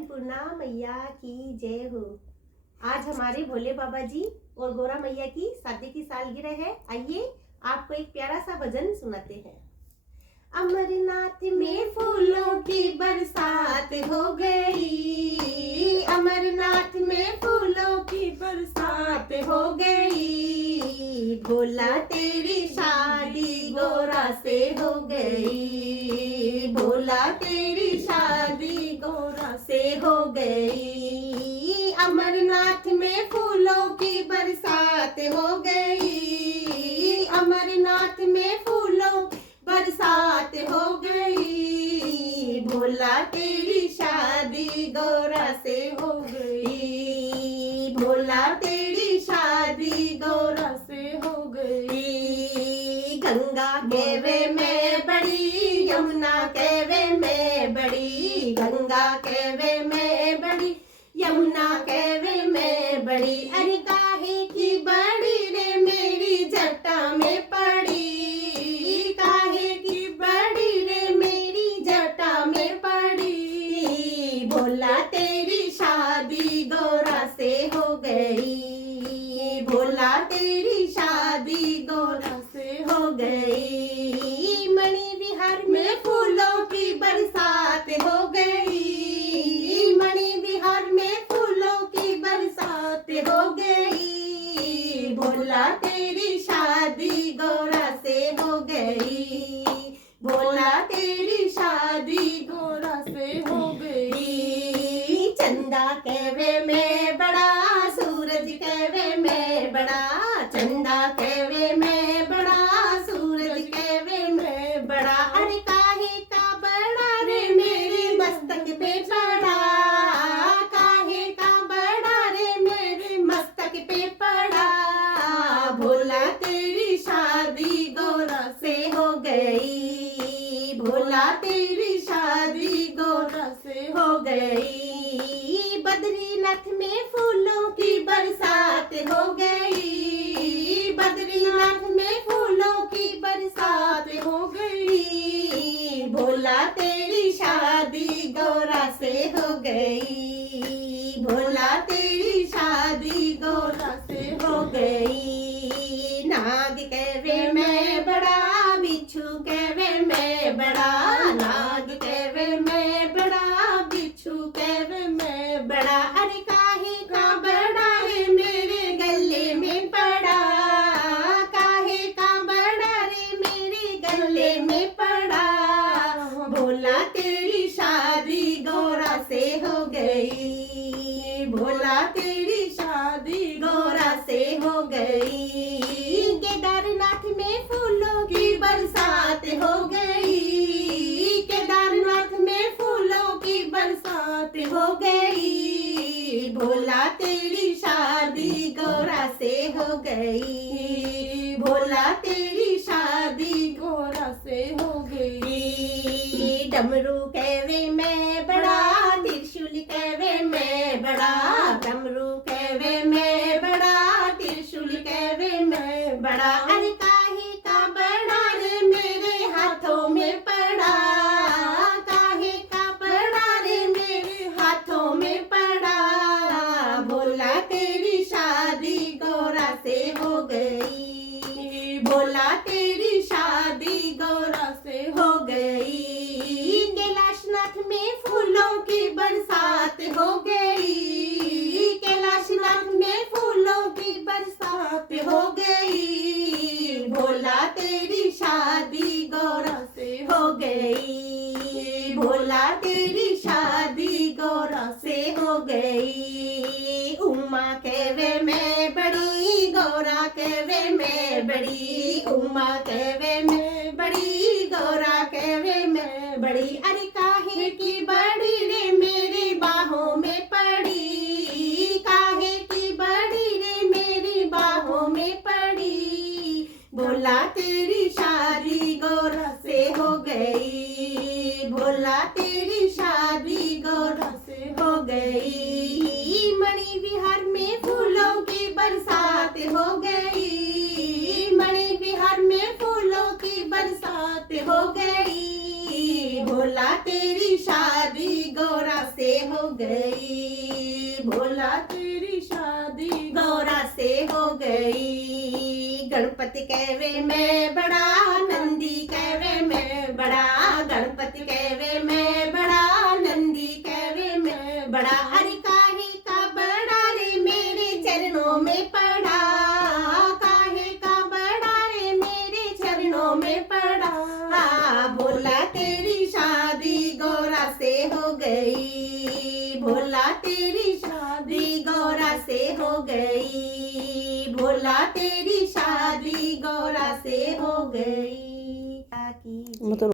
अन्नपूर्णा मैया की जय हो। आज हमारे भोले बाबा जी और गौरा मैया की शादी की सालगिरह है। आइए आपको एक प्यारा सा भजन सुनाते हैं। अमरनाथ में फूलों की बरसात हो गई, अमरनाथ में फूलों की बरसात हो गई। भोला तेरी शादी गौरा से हो गई, भोला तेरी शादी गौरा से हो गई। अमरनाथ में फूलों की बरसात हो गई, अमरनाथ में फूलों बरसात हो गई। भोला तेरी शादी गौरा से हो गई, भोला तेरी शादी गौरा से हो गई। गंगा कहवे में बड़ी, यमुना कहवे में बड़ी, गंगा कहवे में बड़ी, यमुना कहवे में बड़ी। अरे काहे की बड़ी रे मेरी जटा में पड़ी, काहे की बड़ी रे मेरी जटा में पड़ी। भोला तेरी शादी गौरा से हो गई, भोला तेरी शादी गौरा से हो गई। मणि विहार में फूलों की बरसात हो गई, मणि विहार में फूलों की बरसात हो गई। भोला तेरी शादी गौरा से हो गई, भोला तेरी शादी गौरा से हो गई। चंदा कहवे में बड़ा, सूरज कहवे में बड़ा, चंदा कहवे में बड़ा, सूरज कहवे में बड़ा। अरे काहे का बड़ा रे मेरे मस्तक पे पड़ा, काहे का बड़ा रे मेरे मस्तक पे पड़ा। भोला तेरी शादी गौरा से हो गई, भोला तेरी शादी गौरा से हो गई। बद्रीनाथ में फूलों की बरसात हो गई, बद्रीनाथ में फूलों की बरसात हो गई। भोला तेरी शादी गौरा से हो गई, भोला तेरी शादी गौरा से हो गई। नाग कहवे में बड़ा, बिच्छू कहवे में बड़ा, नाग कहवे में बड़ा, बिच्छू कहवे में बड़ा। अरे काहे का बड़ा रे मेरे गले में पड़ा, काहे का बड़ा रे मेरे गले में पड़ा। भोला तेरी शादी गौरा से हो गई, भोला तेरी शादी गौरा से हो गई। केदारनाथ में फूलों की बरसात हो गई, केदारनाथ में फूलों की बरसात हो गई। भोला तेरी शादी गौरा से हो गई, भोला तेरी शादी गौरा से हो गई। डमरू कहवे में बड़ा, त्रिशूल कहवे में बड़ा, डमरू कहवे में बड़ा, त्रिशूल कहवे में बड़ा। अरे काहे का बड़ा रे मेरे हाथों में पड़ा, काहे का बड़ा रे मेरे हाथों में पड़ा। भोला तेरी शादी गौरा से हो गई, भोला तेरी शादी गौरा से हो गई। कैलाशनाथ में फूलों की बरसात हो गई, कैलाशनाथ में फूलों की बरसात हो गई। भोला तेरी शादी गौरा से हो गई, भोला तेरी शादी गौरा से हो गई। उमा कहवे में बड़ी, गौरा कहवे में बड़ी, उमा कहवे में बड़ी, गौरा कहवे में बड़ी। अरे काहे की बड़ी रे मेरी बाहों में पड़ी, काहे की बड़ी रे मेरी बाहों में पड़ी। भोला तेरी शादी गौरा से हो गई, भोला तेरी शादी गौरा से हो गई। मणि विहार में फूलों की बरसात हो गई, मणि विहार में फूलों की बरसात हो गई। भोला तेरी शादी गौरा से हो गई, भोला तेरी शादी गौरा से हो गई। गणपति कहवे मैं बड़ा, नंदी कहवे मैं बड़ा, गणपति कहवे मैं बड़ा, नंदी कहवे मैं बड़ा। अरे काहे का बड़ा रे मेरे चरणों में पड़ा, काहे का बड़ा रे मेरे चरणों में पड़ा। भोला तेरी शादी गौरा से हो गई, भोला तेरी शादी गौरा से हो गई, भोला तेरी शादी गौरा से हो गई।